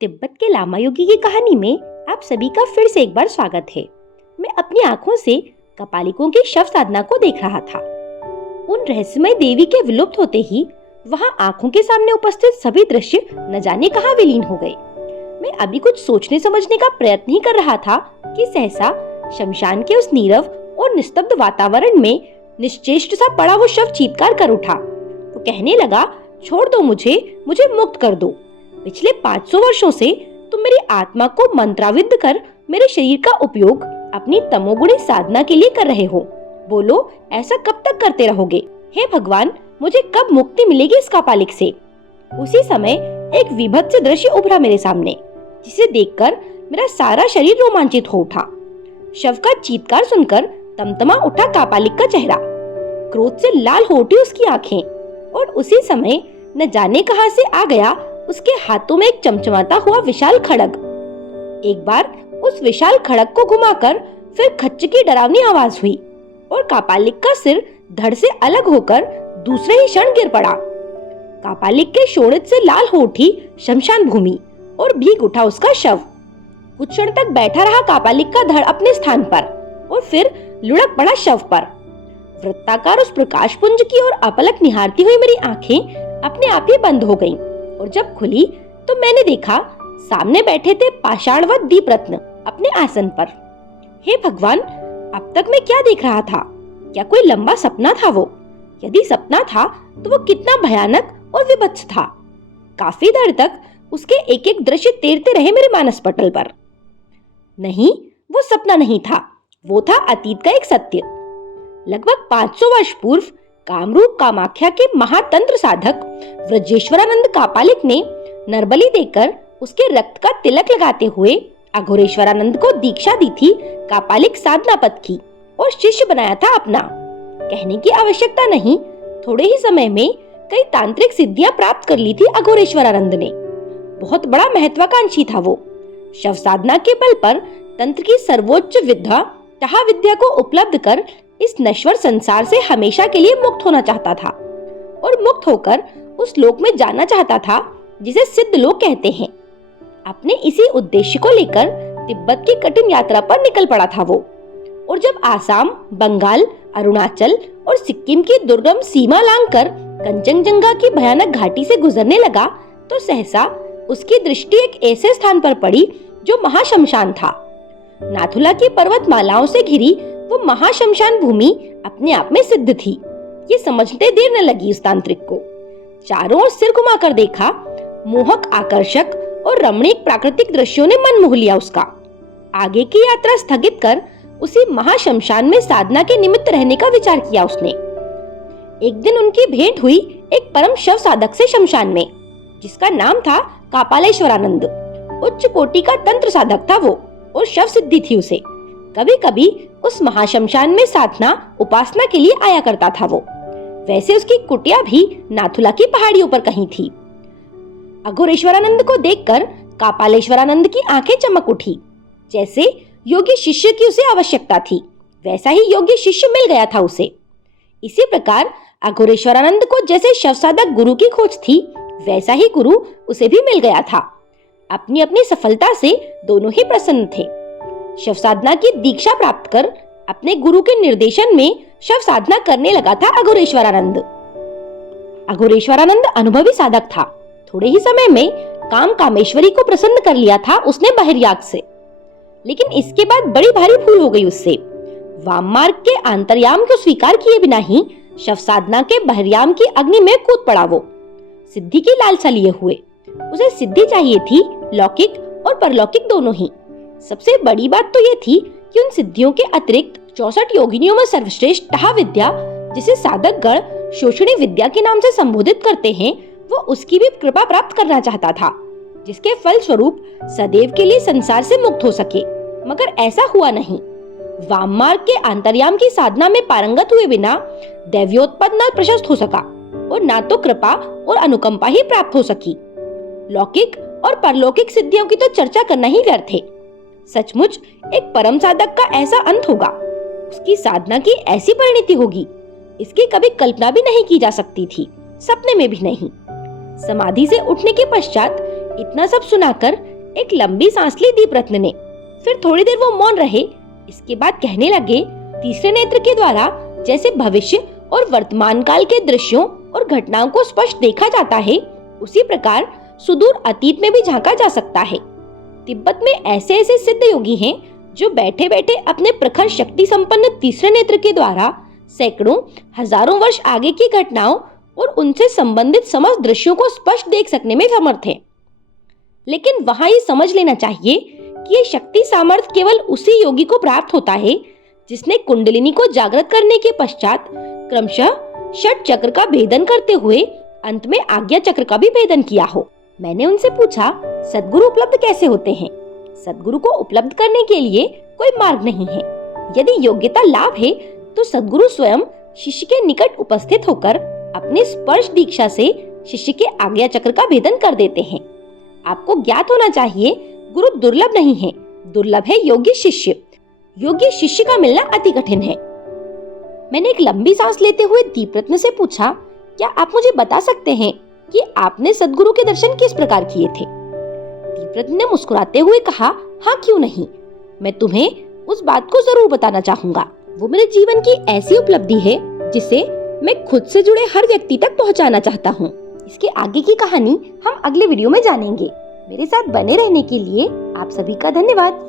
तिब्बत के लामा योगी की कहानी में आप सभी का फिर से एक बार स्वागत है। मैं अपनी आंखों से कपालिकों की शव साधना को देख रहा था। उन रहस्यमय देवी के विलुप्त होते ही वहां आंखों के सामने उपस्थित सभी दृश्य न जाने कहां विलीन हो गए। मैं अभी कुछ सोचने समझने का प्रयत्न ही कर रहा था कि सहसा शमशान के उस नीरव और निस्तब्ध वातावरण में निश्चेष्ट सा पड़ा वो शव चीत्कार कर उठा। वो कहने लगा, छोड़ दो मुझे मुक्त कर दो। पिछले 500 वर्षों से तुम मेरी आत्मा को मंत्राविद्ध कर मेरे शरीर का उपयोग अपनी तमोगुणी साधना के लिए कर रहे हो। बोलो, ऐसा कब तक करते रहोगे? हे भगवान, मुझे कब मुक्ति मिलेगी इस कापालिक से? उसी समय एक विभत्स दृश्य उभरा मेरे सामने, जिसे देखकर मेरा सारा शरीर रोमांचित हो उठा। शव का चीत्कार सुनकर तमतमा उठा कापालिक का चेहरा, क्रोध से लाल हो उठी उसकी आंखें, और उसी समय न जाने कहां से आ गया उसके हाथों में एक चमचमाता हुआ विशाल खड्ग। एक बार उस विशाल खड्ग को घुमाकर फिर खच्च की डरावनी आवाज हुई और कापालिक का सिर धड़ से अलग होकर दूसरे ही क्षण गिर पड़ा। कापालिक के शोणित से लाल हो उठी शमशान भूमि और भीग उठा उसका शव। कुछ क्षण तक बैठा रहा कापालिक का धड़ अपने स्थान पर और फिर लुढ़क पड़ा शव पर। वृत्ताकार उस प्रकाश पुंज की ओर अपलक निहारती हुई मेरी आंखें अपने आप ही बंद हो गईं, और जब खुली तो मैंने देखा सामने बैठे थे पाषाणवत दीपरत्न अपने आसन पर। हे भगवान, अब तक मैं क्या देख रहा था? क्या कोई लंबा सपना था वो? यदि सपना था तो वो कितना भयानक और विभत्स था। काफी देर तक उसके एक एक दृश्य तैरते रहे मेरे मानस पटल पर। नहीं, वो सपना नहीं था, वो था अतीत का एक सत्य। लगभग 500 वर्ष पूर्व कामरूप कामाख्या के महातंत्र साधक व्रजेश्वरानंद कापालिक ने नरबलि देकर उसके रक्त का तिलक लगाते हुए अघोरेश्वरानंद को दीक्षा दी थी कापालिक साधना पद की, और शिष्य बनाया था अपना। कहने की आवश्यकता नहीं, थोड़े ही समय में कई तांत्रिक सिद्धियां प्राप्त कर ली थी अघोरेश्वरानंद ने। बहुत बड़ा महत्वाकांक्षी था वो। शव साधना के बल पर तंत्र की सर्वोच्च विद्या तहा विद्या को उपलब्ध कर इस नश्वर संसार से हमेशा के लिए मुक्त होना चाहता था, और मुक्त होकर उस लोक में जाना चाहता था जिसे सिद्ध लोक कहते हैं। अपने इसी उद्देश्य को लेकर तिब्बत की कठिन यात्रा पर निकल पड़ा था वो। और जब आसाम, बंगाल, अरुणाचल और सिक्किम की दुर्गम सीमा लांघकर कंचनजंगा की भयानक घाटी से गुजरने लगा तो सहसा उसकी दृष्टि एक ऐसे स्थान पर पड़ी जो महाशमशान था। नाथुला की पर्वतमालाओं से घिरी वो महाशमशान भूमि अपने आप में सिद्ध थी। ये समझते देर न लगी उस तांत्रिक को। चारों ओर सिर घुमाकर देखा, मोहक, आकर्षक और रमणीक प्राकृतिक दृश्यों ने मन मोह लिया उसका। आगे की यात्रा स्थगित कर उसी महाशमशान में साधना के निमित्त रहने का विचार किया उसने। एक दिन उनकी भेंट हुई एक परम शव साधक से शमशान में, जिसका नाम था कापालेश्वरानंद। उच्च कोटि का तंत्र साधक था वो, और शव सिद्धि थी उसे। कभी कभी उस महाशमशान में साधना उपासना के लिए आया करता था वो। वैसे उसकी कुटिया भी नाथुला की पहाड़ियों पर कहीं थी। अघोरेश्वरानंद को देखकर कापालेश्वरानंद की आंखें चमक उठी। जैसे योग्य शिष्य की उसे आवश्यकता थी, वैसा ही योग्य शिष्य मिल गया था उसे। इसी प्रकार अघोरेश्वरानंद को जैसे शव साधक गुरु की खोज थी, वैसा ही गुरु उसे भी मिल गया था। अपनी अपनी सफलता से दोनों ही प्रसन्न थे। शव साधना की दीक्षा प्राप्त कर अपने गुरु के निर्देशन में शव साधना करने लगा था अघोरेश्वरानंद। अघोरेश्वरानंद अनुभवी साधक था। थोड़े ही समय में कामेश्वरी को प्रसन्न कर लिया था उसने बहिर्याग से। लेकिन इसके बाद बड़ी भारी भूल हो गई उससे। वाम मार्ग के अंतर्याम को स्वीकार किए बिना ही शव साधना के बहिर्याम की अग्नि में कूद पड़ा वो, सिद्धि की लालसा लिए हुए। उसे सिद्धि चाहिए थी, लौकिक और परलौकिक दोनों ही। सबसे बड़ी बात तो ये थी कि उन सिद्धियों के अतिरिक्त 64 योगिनियों में सर्वश्रेष्ठ तहा विद्या, जिसे साधक गण शोषणी विद्या के नाम से संबोधित करते हैं, वो उसकी भी कृपा प्राप्त करना चाहता था, जिसके फल स्वरूप सदैव के लिए संसार से मुक्त हो सके। मगर ऐसा हुआ नहीं। वाम मार्ग के अंतर्याम की साधना में पारंगत हुए बिना दैव्योत्पद न प्रशस्त हो सका, और ना तो कृपा और अनुकंपा ही प्राप्त हो सकी। लौकिक और परलौकिक सिद्धियों की तो चर्चा करना ही व्यर्थ है। सचमुच एक परम साधक का ऐसा अंत होगा, उसकी साधना की ऐसी परिणति होगी, इसकी कभी कल्पना भी नहीं की जा सकती थी, सपने में भी नहीं। समाधि से उठने के पश्चात इतना सब सुनाकर एक लंबी सांस ली दीपरत्न ने। फिर थोड़ी देर वो मौन रहे। इसके बाद कहने लगे, तीसरे नेत्र के द्वारा जैसे भविष्य और वर्तमान काल के दृश्यों और घटनाओं को स्पष्ट देखा जाता है, उसी प्रकार सुदूर अतीत में भी झांका जा सकता है। तिब्बत में ऐसे ऐसे सिद्ध योगी हैं जो बैठे बैठे अपने प्रखर शक्ति संपन्न तीसरे नेत्र के द्वारा सैकड़ों हजारों वर्ष आगे की घटनाओं और उनसे संबंधित समस्त दृश्यों को स्पष्ट देख सकने में समर्थ हैं। लेकिन वहां ये समझ लेना चाहिए कि ये शक्ति सामर्थ्य केवल उसी योगी को प्राप्त होता है जिसने कुंडलिनी को जागृत करने के पश्चात क्रमशः षट चक्र का भेदन करते हुए अंत में आज्ञा चक्र का भी भेदन किया हो। मैंने उनसे पूछा, सद्गुरु उपलब्ध कैसे होते हैं? सद्गुरु को उपलब्ध करने के लिए कोई मार्ग नहीं है। यदि योग्यता लाभ है तो सद्गुरु स्वयं शिष्य के निकट उपस्थित होकर अपने स्पर्श दीक्षा से शिष्य के आज्ञा चक्र का भेदन कर देते हैं। आपको ज्ञात होना चाहिए, गुरु दुर्लभ नहीं है, दुर्लभ है योग्य शिष्य। योग्य शिष्य का मिलना अति कठिन है। मैंने एक लंबी सांस लेते हुए दीपरत्न से पूछा, क्या आप मुझे बता सकते हैं कि आपने सद्गुरु के दर्शन किस प्रकार किए थे? दीपरत्न ने मुस्कुराते हुए कहा, हाँ क्यों नहीं, मैं तुम्हें उस बात को जरूर बताना चाहूंगा। वो मेरे जीवन की ऐसी उपलब्धि है जिसे मैं खुद से जुड़े हर व्यक्ति तक पहुंचाना चाहता हूँ। इसके आगे की कहानी हम अगले वीडियो में जानेंगे। मेरे साथ बने रहने के लिए आप सभी का धन्यवाद।